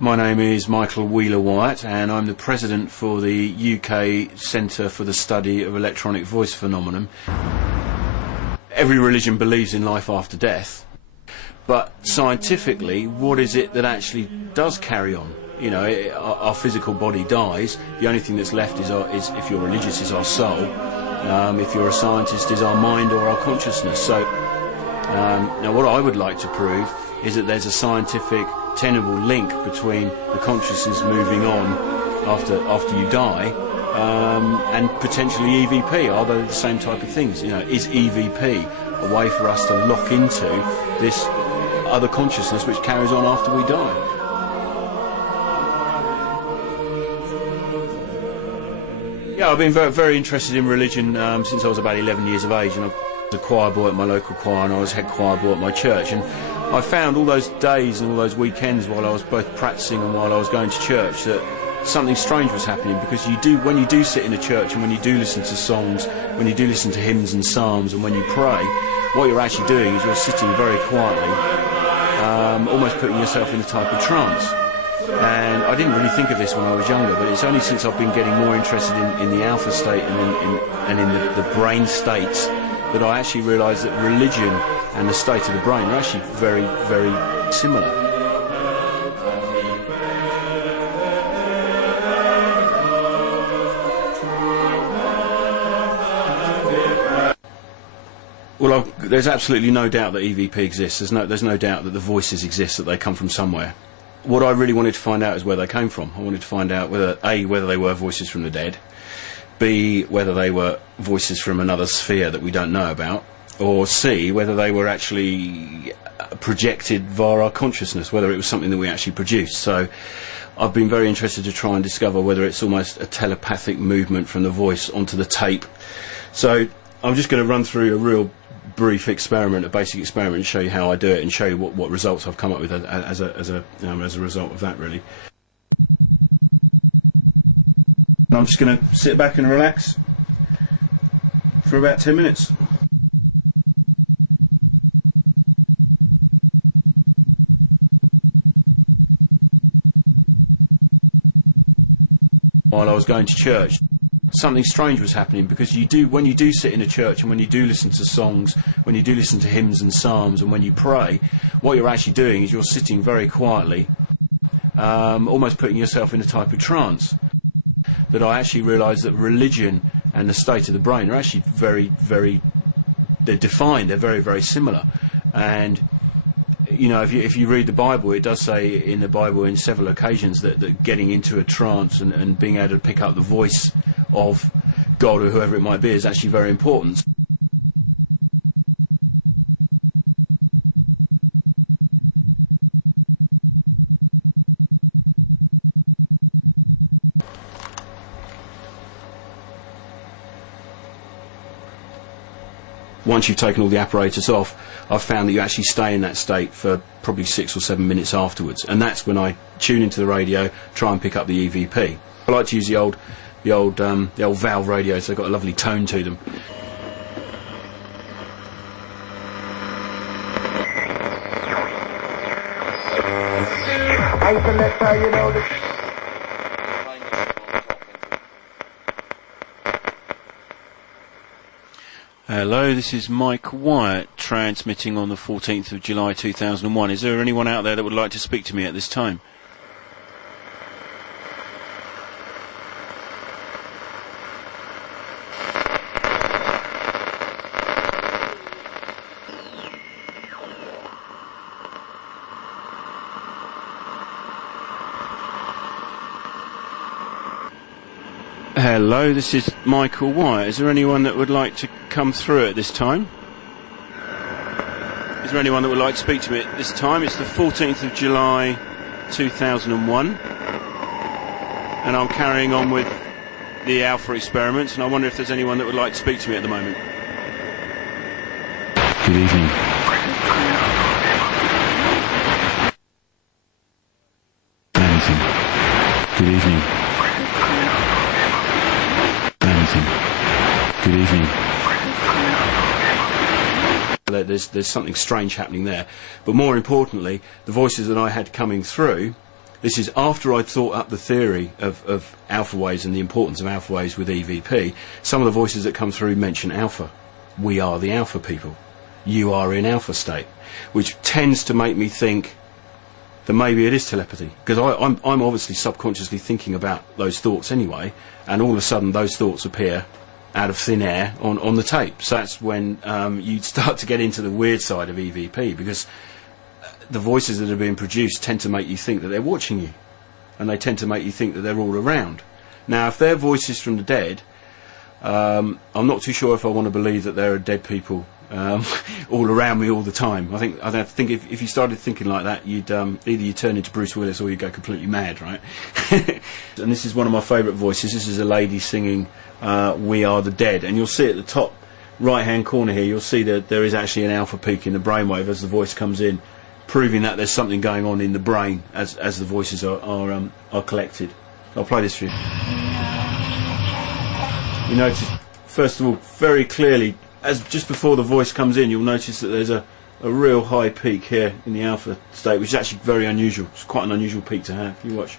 My name is Michael Wheeler-Wyatt and I'm the President for the UK Centre for the Study of Electronic Voice Phenomenon. Every religion believes in life after death, but scientifically, what is it that actually does carry on? You know, our physical body dies, the only thing that's left is if you're religious, is our soul. If you're a scientist, is our mind or our consciousness. So, now what I would like to prove is that there's a scientific, tenable link between the consciousness moving on after you die and potentially EVP. Are they the same type of things? You know, is EVP a way for us to lock into this other consciousness which carries on after we die? Yeah, I've been very interested in religion since I was about 11 years of age, and I was a choir boy at my local choir and I was head choir boy at my church, and I found all those days and all those weekends while I was both practicing and while I was going to church that something strange was happening, because when you do sit in a church and when you do listen to songs, when you do listen to hymns and psalms and when you pray, what you're actually doing is you're sitting very quietly, almost putting yourself in a type of trance. And I didn't really think of this when I was younger, but it's only since I've been getting more interested in the alpha state and in the brain states that I actually realised that religion and the state of the brain are actually very, very similar. Well, there's absolutely no doubt that EVP exists. There's no doubt that the voices exist, that they come from somewhere. What I really wanted to find out is where they came from. I wanted to find out whether they were voices from the dead, B, whether they were voices from another sphere that we don't know about, or C, whether they were actually projected via our consciousness, whether it was something that we actually produced. So I've been very interested to try and discover whether it's almost a telepathic movement from the voice onto the tape. So I'm just going to run through a real brief experiment, a basic experiment, and show you how I do it and show you what results I've come up with as a result of that, really. And I'm just going to sit back and relax for about 10 minutes. While I was going to church, something strange was happening, because when you do sit in a church and when you do listen to songs, when you do listen to hymns and psalms and when you pray, what you're actually doing is you're sitting very quietly, almost putting yourself in a type of trance. That I actually realised that religion and the state of the brain are actually they're defined, they're very, very similar. And you know, if you read the Bible, it does say in the Bible in several occasions that getting into a trance and being able to pick up the voice of God or whoever it might be is actually very important. Once you've taken all the apparatus off, I've found that you actually stay in that state for probably 6 or 7 minutes afterwards, and that's when I tune into the radio, try and pick up the EVP. I like to use the old valve radios. They've got a lovely tone to them. Hello, this is Mike Wyatt, transmitting on the 14th of July 2001. Is there anyone out there that would like to speak to me at this time? Hello, this is Michael Wyatt. Is there anyone that would like to come through at this time? Is there anyone that would like to speak to me at this time? It's the 14th of July 2001 and I'm carrying on with the alpha experiments, and I wonder if there's anyone that would like to speak to me at the moment. Good evening. Good evening. Good evening. There's something strange happening there, but more importantly, the voices that I had coming through This is after I'd thought up the theory of alpha waves and the importance of alpha waves with EVP. Some of the voices that come through mention alpha. We are the alpha people. You are in alpha state, which tends to make me think that maybe it is telepathy, because I'm obviously subconsciously thinking about those thoughts anyway, and all of a sudden those thoughts appear out of thin air on the tape. So that's when you'd start to get into the weird side of EVP, because the voices that are being produced tend to make you think that they're watching you, and they tend to make you think that they're all around. Now, if they're voices from the dead, I'm not too sure if I want to believe that there are dead people all around me all the time. I think if you started thinking like that, you'd either you turn into Bruce Willis or you go completely mad, right? And this is one of my favourite voices. This is a lady singing "We Are the Dead," and you'll see at the top right-hand corner here, you'll see that there is actually an alpha peak in the brainwave as the voice comes in, proving that there's something going on in the brain as the voices are collected. I'll play this for you. You notice, first of all, very clearly, as just before the voice comes in, you'll notice that there's a real high peak here in the alpha state, which is actually very unusual. It's quite an unusual peak to have. You watch.